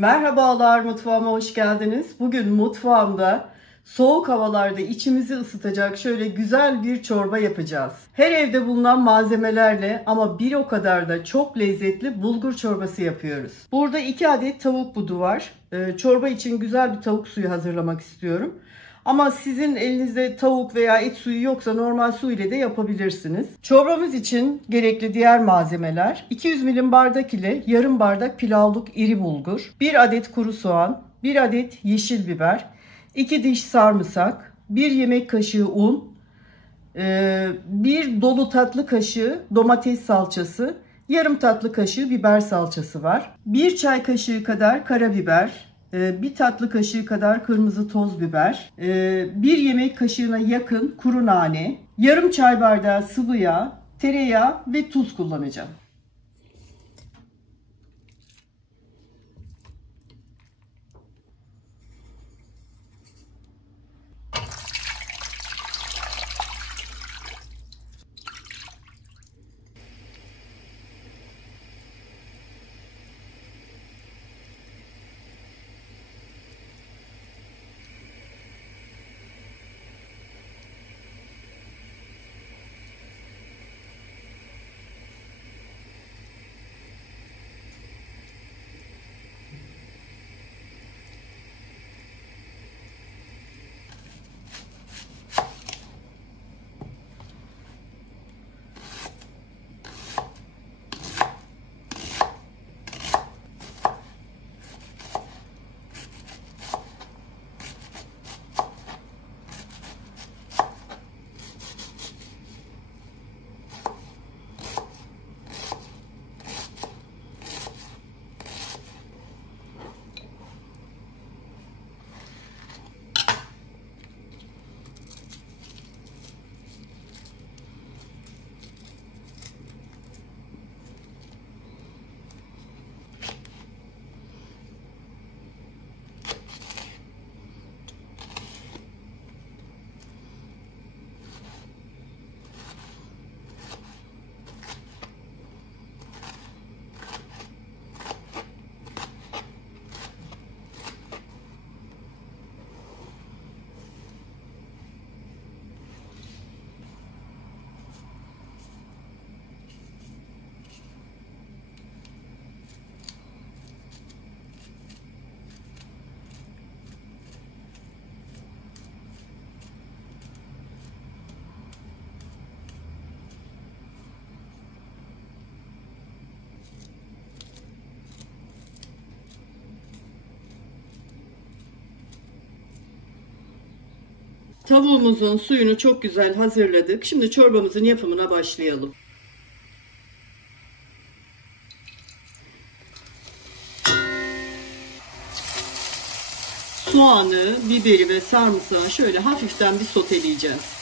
Merhabalar, mutfağıma hoş geldiniz. Bugün mutfağımda soğuk havalarda içimizi ısıtacak şöyle güzel bir çorba yapacağız. Her evde bulunan malzemelerle ama bir o kadar da çok lezzetli bulgur çorbası yapıyoruz. Burada 2 adet tavuk budu var. Çorba için güzel bir tavuk suyu hazırlamak istiyorum. Ama sizin elinizde tavuk veya et suyu yoksa normal su ile de yapabilirsiniz. Çorbamız için gerekli diğer malzemeler: 200 milim bardak ile yarım bardak pilavlık iri bulgur, 1 adet kuru soğan, 1 adet yeşil biber, 2 diş sarımsak, 1 yemek kaşığı un, 1 dolu tatlı kaşığı domates salçası, yarım tatlı kaşığı biber salçası var. 1 çay kaşığı kadar karabiber, 1 tatlı kaşığı kadar kırmızı toz biber, 1 yemek kaşığına yakın kuru nane, yarım çay bardağı sıvı yağ, tereyağı ve tuz kullanacağım. Tavuğumuzun suyunu çok güzel hazırladık. Şimdi çorbamızın yapımına başlayalım. Soğanı, biberi ve sarımsağı şöyle hafiften bir soteleyeceğiz.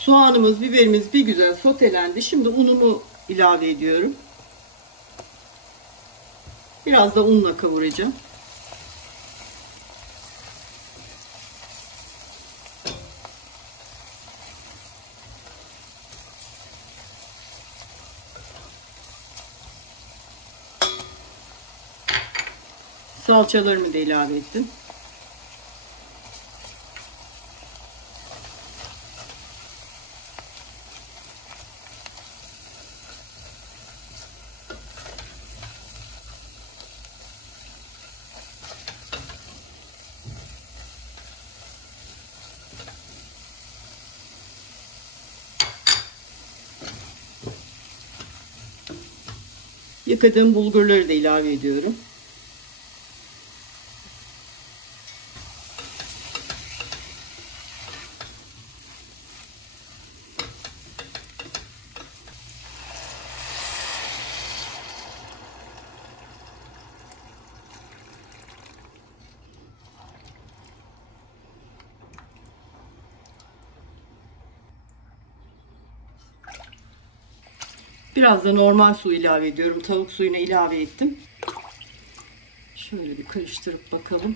Soğanımız, biberimiz bir güzel sotelendi. Şimdi unumu ilave ediyorum. Biraz da unla kavuracağım. Salçalarımı da ilave ettim. Yıkadığım bulgurları da ilave ediyorum. Biraz da normal su ilave ediyorum. Tavuk suyunu ilave ettim. Şöyle bir karıştırıp bakalım.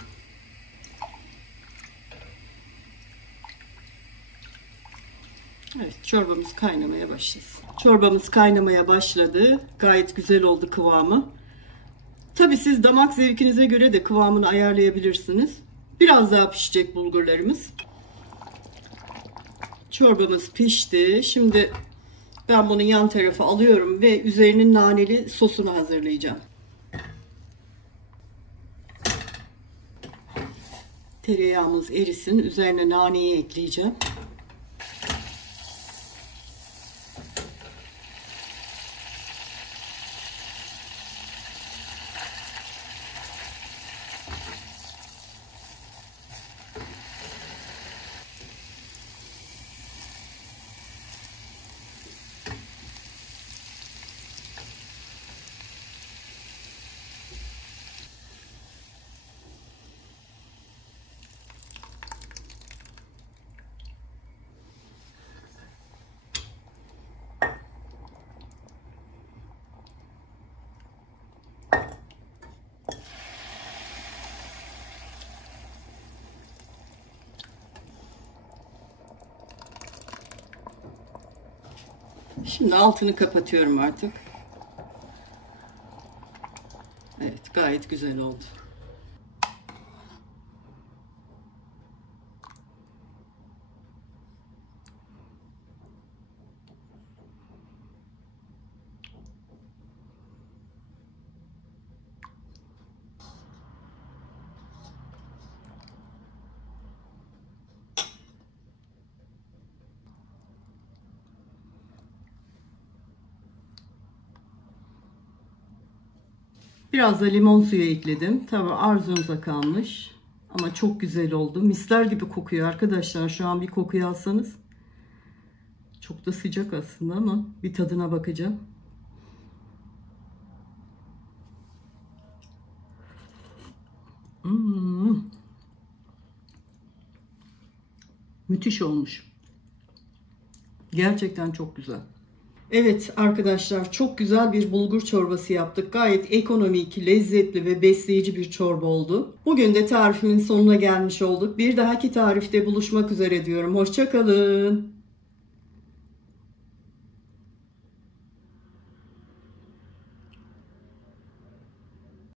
Evet, çorbamız kaynamaya başlasın. Çorbamız kaynamaya başladı. Gayet güzel oldu kıvamı. Tabii siz damak zevkinize göre de kıvamını ayarlayabilirsiniz. Biraz daha pişecek bulgurlarımız. Çorbamız pişti. Şimdi ben bunu yan tarafa alıyorum ve üzerinin naneli sosunu hazırlayacağım. Tereyağımız erisin. Üzerine naneyi ekleyeceğim. Şimdi altını kapatıyorum artık. Evet, gayet güzel oldu. Biraz da limon suyu ekledim. Tabii arzunuza kalmış. Ama çok güzel oldu. Misler gibi kokuyor arkadaşlar. Şu an bir kokuyu alsanız. Çok da sıcak aslında ama bir tadına bakacağım. Müthiş olmuş. Gerçekten çok güzel. Evet arkadaşlar, çok güzel bir bulgur çorbası yaptık. Gayet ekonomik, lezzetli ve besleyici bir çorba oldu. Bugün de tarifimin sonuna gelmiş olduk. Bir dahaki tarifte buluşmak üzere diyorum. Hoşça kalın.